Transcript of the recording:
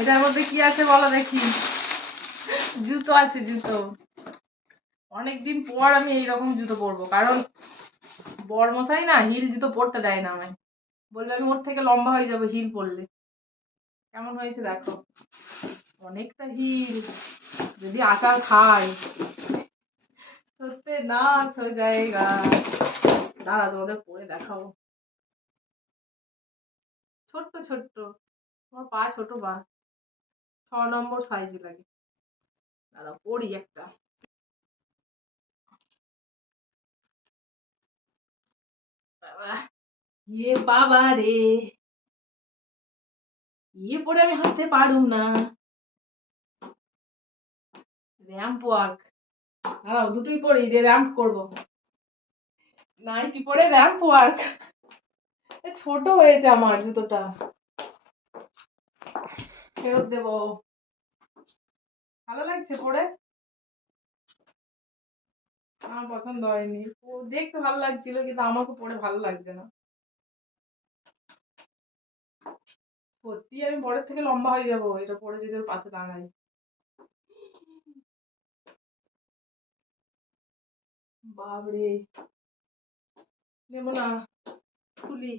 এটার মধ্যে কি আছে বলো দেখি। জুতো আছে, জুতো। অনেকদিন পর আমি এইরকম জুতো পরবো, কারণ বড়মশাই না হিল জুতো পরতে দেয় না আমায়। বলবে আমি ওর থেকে লম্বা হয়ে যাবো হিল পরলে। কেমন হয়েছে দেখো, অনেকটা হিল। যদি আচার খাই সত্যি নাচ হয়ে যায়গা। দাঁড়া তোমাদের পরে দেখাবো। ছোট্ট ছোট্ট, আমার পা ছোট, পা 6 নম্বর সাইজ লাগে। দাঁড়া পরি একটা। বাবা, বাবা রে, পরে আমি হাঁটতে পারুম না। Ramp walk. দাঁড়াও দুটোই পরে যে র্যাম্প করবো। নাইটি পরে র্যাম্প ওয়াক। ছোট হয়েছে আমার জুতোটা, ফেরত দেবো। ভালো লাগছে পরে, আমার পছন্দ হয়নি। ও দেখতে ভালো লাগছিল, কিন্তু আমাকে পরে ভালো লাগছে না। সত্যি আমি পরের থেকে লম্বা হয়ে যাবো এটা পরে যদি ওর পাশে দাঁড়াই। বাবরে, নেবো না, খুলি।